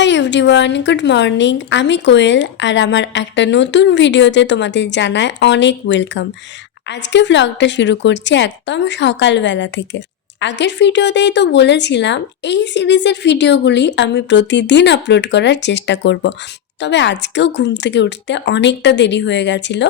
Hi everyone, good morning. আমি কোয়েল আর আমার একটা নতুন ভিডিওতে তোমাদের জানায় অনেক ওয়েলকাম। আজকে ভ্লগটা শুরু করছি একদম সকালবেলা থেকে। আগের ভিডিওতেই তো বলেছিলাম এই সিরিজের ভিডিওগুলি আমি প্রতিদিন আপলোড করার চেষ্টা করব। তবে আজকেও ঘুম থেকে উঠতে অনেকটা দেরি হয়ে গেছিলো।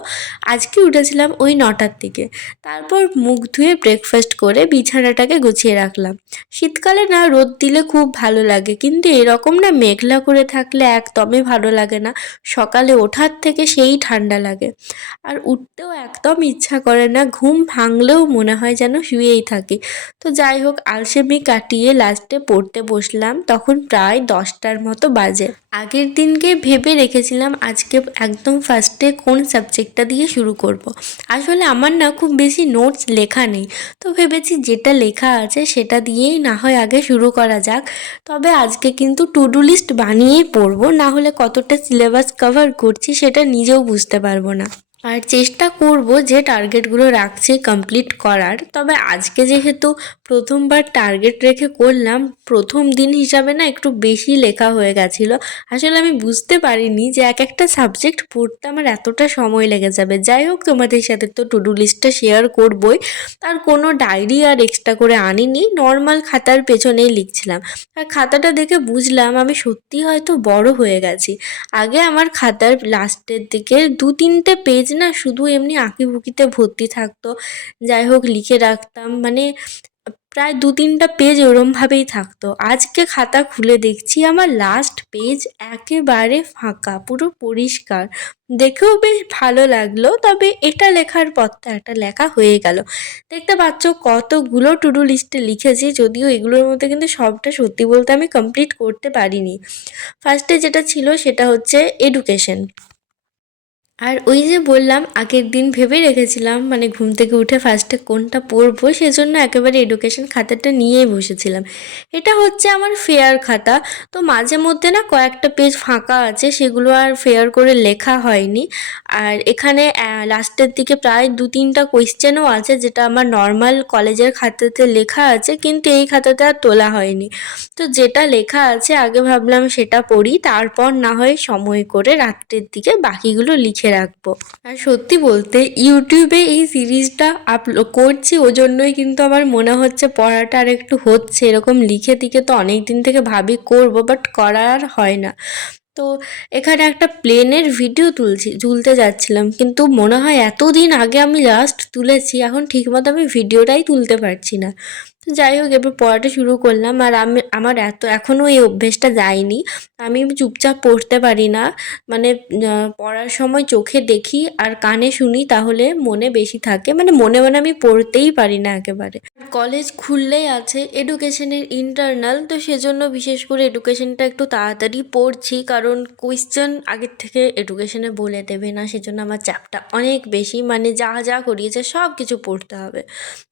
আজকে উঠেছিলাম ওই 9টার দিকে। তারপর মুখ ধুয়ে ব্রেকফাস্ট করে বিছানাটাকে গুছিয়ে রাখলাম। শীতকালে না রোদ দিলে খুব ভালো লাগে, কিন্তু এরকম না মেঘলা করে থাকলে একদমই ভালো লাগে না। সকালে ওঠার থেকে সেই ঠান্ডা লাগে, আর উঠতেও একদম ইচ্ছা করে না। ঘুম ভাঙলেও মনে হয় যেন শুয়েই থাকি। তো যাই হোক, আলসেমি কাটিয়ে লাস্টে পড়তে বসলাম। তখন প্রায় 10টার মতো বাজে। আগের দিনকে ভেবে রেখেছিলাম আজকে একদম ফার্স্টে কোন সাবজেক্টটা দিয়ে শুরু করব। আসলে আমার না খুব বেশি নোটস লেখা নেই, তো ভেবেছি যেটা লেখা আছে সেটা দিয়েই না হয় আগে শুরু করা যাক। তবে আজকে কিন্তু টু ডু লিস্ট বানিয়েই পড়বো, না হলে কতটা সিলেবাস কভার করছি সেটা নিজেও বুঝতে পারবো না। আর চেষ্টা করব যে টার্গেটগুলো রাখছি কমপ্লিট করার। তবে আজকে যেহেতু প্রথমবার টার্গেট রেখে করলাম, প্রথম দিন হিসাবে না একটু বেশি লেখা হয়ে গেছিলো। আসলে আমি বুঝতে পারিনি যে এক একটা সাবজেক্ট পড়তে আমার এতটা সময় লেগে যাবে। যাই হোক, তোমাদের সাথে তো টু ডু লিস্টটা শেয়ার করবই। আর কোনো ডায়েরি আর এক্সট্রা করে আনিনি, নর্মাল খাতার পেছনেই লিখছিলাম। আর খাতাটা দেখে বুঝলাম আমি সত্যি হয়তো বড় হয়ে গেছি। আগে আমার খাতার লাস্টের দিকে 2-3টে পেজ না শুধু এমনি আঁকিবুকিতে ভর্তি থাকতো। যাই হোক, লিখে রাখতাম, মানে প্রায় 2-3টা পেজ ওরমভাবেই থাকতো। আজকে খাতা খুলে দেখছি আমার লাস্ট পেজ একেবারে ফাঁকা, পুরো পরিষ্কার। দেখেও বেশ ভালো লাগলো। তবে এটা লেখার পর তো একটা লেখা হয়ে গেল। দেখতে পাচ্ছ কতগুলো টু ডু লিস্টে লিখেছি, যদিও এগুলোর মধ্যে কিন্তু সবটা সত্যি বলতে আমি কমপ্লিট করতে পারিনি। ফার্স্টে যেটা ছিল সেটা হচ্ছে এডুকেশন। আর ওই যে বললাম আগের দিন ভেবে রেখেছিলাম, মানে ঘুম থেকে উঠে ফার্স্টে কোনটা পড়বো, সেজন্য একেবারে এডুকেশন খাতাটা নিয়েই বসেছিলাম। এটা হচ্ছে আমার ফেয়ার খাতা। তো মাঝে মধ্যে না কয়েকটা পেজ ফাঁকা আছে, সেগুলো আর ফেয়ার করে লেখা হয়নি। আর এখানে লাস্টের দিকে প্রায় 2-3টা কোয়েশ্চেনও আছে, যেটা আমার নর্মাল কলেজের খাতাতে লেখা আছে, কিন্তু এই খাতাতে আর তোলা হয়নি। তো যেটা লেখা আছে আগে ভাবলাম সেটা পড়ি, তারপর না হয় সময় করে রাত্রের দিকে বাকিগুলো লিখে রাখবো। আর সত্যি বলতে ইউটিউবে এই সিরিজটা আপলোড করছি ওই জন্যই কিন্তু আমার মনে হচ্ছে পড়াটা আর একটু হচ্ছে। এরকম লিখে টিকে তো অনেক দিন থেকে ভাবি করব, বাট করা আর হয় না। তো এখানে একটা প্লেনের ভিডিও তুলতে যাচ্ছিলাম, কিন্তু মনে হয় এতদিন আগে আমি লাস্ট তুলেছি, এখন ঠিকমতো আমি ভিডিওটাই তুলতে পারছি না। তো যাই হোক, এবার পড়াটা শুরু করলাম। আর আমার এখনও এই অভ্যেসটা যায়নি। আমি চুপচাপ পড়তে পারি না, মানে পড়ার সময় চোখে দেখি আর কানে শুনি, তাহলে মনে বেশি থাকে। মানে মনে মনে আমি পড়তেই পারি না একেবারে। কলেজ খুললেই আছে এডুকেশনের ইন্টারনাল, তো সেজন্য বিশেষ করে এডুকেশনটা একটু তাড়াতাড়ি পড়ছি, কারণ কোয়েশ্চেন আগের থেকে এডুকেশনে বলে দেবে না, সেজন্য আমার চাপটা অনেক বেশি। মানে যা যা করিয়েছে সব কিছু পড়তে হবে।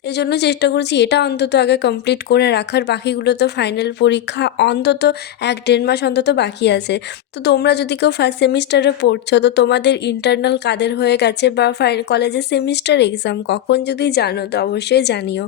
এই জন্য চেষ্টা করছি এটা অন্তত আগে কমপ্লিট করে রাখার। বাকিগুলো তো ফাইনাল পরীক্ষা অন্তত 1-1.5 মাস অন্তত বাকি আছে। তো তোমরা যদি কেউ ফার্স্ট সেমিস্টারে পড়ছো, তো তোমাদের ইন্টারনাল কাদের হয়ে গেছে বা কলেজের সেমিস্টার এক্সাম কখন যদি জানো তো অবশ্যই জানিও।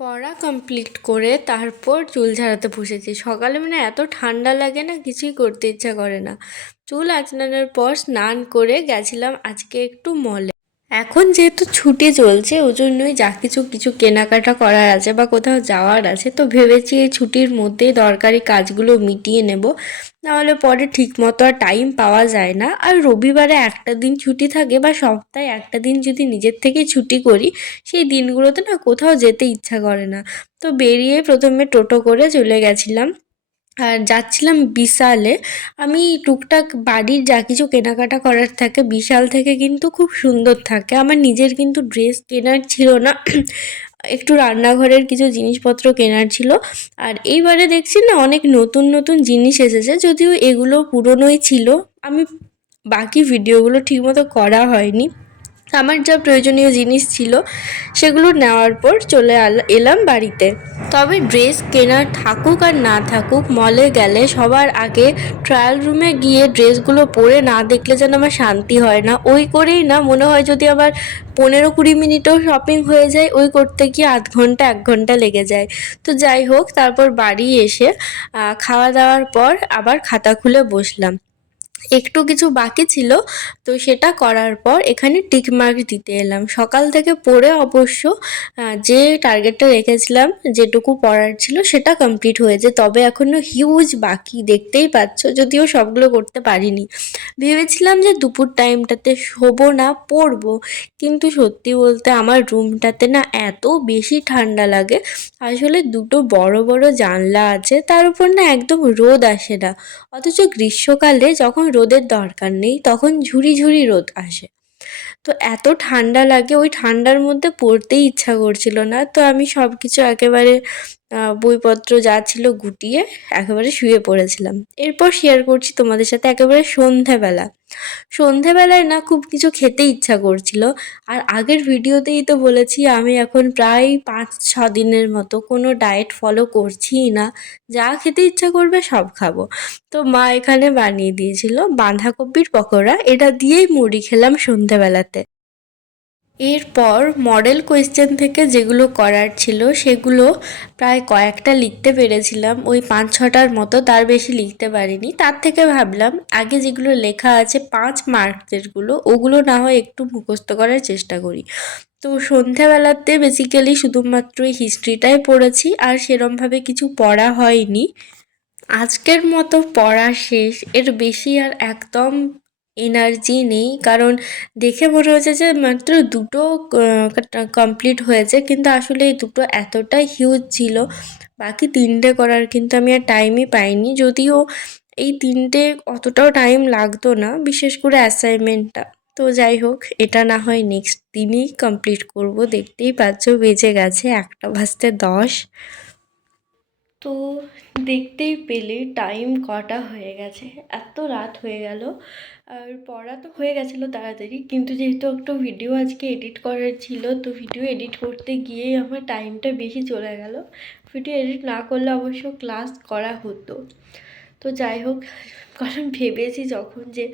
পড়া কমপ্লিট করে তারপর চুল ঝাড়াতে বসেছি। সকালে মানে এত ঠান্ডা লাগে না, কিছুই করতে ইচ্ছা করে না। চুল আঁচড়ানোর পর স্নান করে গেছিলাম আজকে একটু মলে। এখন যেহেতু ছুটি চলছে ওই জন্যই যা কিছু কেনাকাটা করার আছে বা কোথাও যাওয়ার আছে, তো ভেবেছি এই ছুটির মধ্যেই দরকারি কাজগুলো মিটিয়ে নেব। নাহলে পরে ঠিকমতো আর টাইম পাওয়া যায় না। আর রবিবারে একটা দিন ছুটি থাকে বা সপ্তাহে একটা দিন যদি নিজের থেকে ছুটি করি, সেই দিনগুলোতে না কোথাও যেতে ইচ্ছা করে না। তো বেরিয়ে প্রথমে টোটো করে চলে গেছিলাম, আর যাচ্ছিলাম বিশালে। আমি টুকটাক বাড়ির যা কিছু কেনাকাটা করার থাকে বিশাল থেকে কিন্তু খুব সুন্দর থাকে। আমার নিজের কিন্তু ড্রেস কেনার ছিল না, একটু রান্নাঘরের কিছু জিনিসপত্র কেনার ছিল। আর এইবারে দেখছি না অনেক নতুন নতুন জিনিস এসেছে, যদিও এগুলো পুরনোই ছিল। আমি বাকি ভিডিওগুলো ঠিকমতো করা হয়নি। আমার যা প্রয়োজনীয় জিনিস ছিল সেগুলো নেওয়ার পর চলে এলাম বাড়িতে। তবে ড্রেস কেনার থাকুক আর না থাকুক, মলে গেলে সবার আগে ট্রায়াল রুমে গিয়ে ড্রেসগুলো পরে না দেখলে যেন আমার শান্তি হয় না। ওই করেই না মনে হয় যদি আবার 15-20 মিনিটেও শপিং হয়ে যায়, ওই করতে গিয়ে আধ ঘন্টা 1 ঘন্টা লেগে যায়। তো যাই হোক, তারপর বাড়ি এসে খাওয়া দাওয়ার পর আবার খাতা খুলে বসলাম। একটু কিছু বাকি ছিল, তো সেটা করার পর এখানে টিক মার্ক দিতে এলাম। সকাল থেকে পড়ে অবশ্য যে টার্গেটটা রেখেছিলাম, যেটুকু পড়ার ছিল সেটা কমপ্লিট হয়েছে। তবে এখনও হিউজ বাকি, দেখতেই পাচ্ছ, যদিও সবগুলো করতে পারিনি। ভেবেছিলাম যে দুপুর টাইমটাতে শোবো না, পড়বো, কিন্তু সত্যি বলতে আমার রুমটাতে না এত বেশি ঠান্ডা লাগে। আসলে দুটো বড় বড় জানলা আছে, তার উপর না একদম রোদ আসে না। অথচ গ্রীষ্মকালে যখন রোদের দরকার নেই তখন ঝুরি ঝুরি রোদ আসে। তো এত ঠান্ডা লাগে, ওই ঠান্ডার মধ্যে পড়তেই ইচ্ছা করছিল না। তো আমি সব কিছু একেবারে বইপত্র যা ছিল গুটিয়ে একেবারে শুয়ে পড়েছিলাম। এরপর শেয়ার করছি তোমাদের সাথে একেবারে সন্ধেবেলা। সন্ধেবেলায় না খুব কিছু খেতে ইচ্ছা করছিল। আর আগের ভিডিওতেই তো বলেছি আমি এখন প্রায় 5-6 দিনের মতো কোনো ডায়েট ফলো করছিই না। যা খেতে ইচ্ছা করবে সব খাবো। তো মা এখানে বানিয়ে দিয়েছিল বাঁধাকপির পকোড়া, এটা দিয়েই মুড়ি খেলাম সন্ধেবেলাতে। এরপর মডেল কোয়েশ্চেন থেকে যেগুলো করার ছিল সেগুলো প্রায় কয়েকটা লিখতে পেরেছিলাম, ওই 5-6টার মতো, তার বেশি লিখতে পারিনি। তার থেকে ভাবলাম আগে যেগুলো লেখা আছে 5 মার্কসেরগুলো, ওগুলো না হয় একটু মুখস্থ করার চেষ্টা করি। তো সন্ধ্যাবেলাতে বেসিক্যালি শুধুমাত্র হিস্ট্রিটাই পড়েছি, আর সেরমভাবে কিছু পড়া হয়নি। আজকের মতো পড়া শেষ, এর বেশি আর একদম এনার্জি নেই, কারণ দেখে মনে হচ্ছে যে মাত্র দুটো কমপ্লিট হয়েছে, কিন্তু আসলে এই দুটো এতটাই হিউজ ছিল। বাকি 3টে করার কিন্তু আমি আর টাইমই পাইনি, যদিও এই 3টে অতটাও টাইম লাগতো না, বিশেষ করে অ্যাসাইনমেন্টটা। তো যাই হোক, এটা না হয় নেক্সট দিনই কমপ্লিট করব। দেখতেই পাচ্ছ বেজে গেছে 1:10। তো দেখতেই পেলে টাইম কটা হয়ে গেছে, এত রাত হয়ে গেল। আর পড়া তো হয়ে গেছিলো তাড়াতাড়ি, কিন্তু যেহেতু একটা ভিডিও আজকে এডিট করার ছিল, তো ভিডিও এডিট করতে গিয়েই আমার টাইমটা বেশি চলে গেল। ভিডিও এডিট না করলে অবশ্য ক্লাস করা হতো। তো যাই হোক, কারণ ভেবেছি যখন যে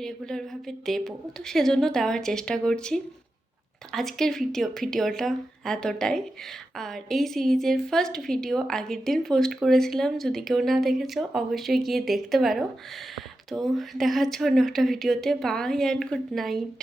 রেগুলারভাবে দেবো, তো সেজন্য দেওয়ার চেষ্টা করছি। আজকের ভিডিওটা এতটাই। আর এই সিরিজের ফার্স্ট ভিডিও আগের দিন পোস্ট করেছিলাম, যদি কেউ না দেখেছো অবশ্যই গিয়ে দেখতে পারো। তো দেখা হচ্ছে অন্য একটা ভিডিওতে। Bye and good night.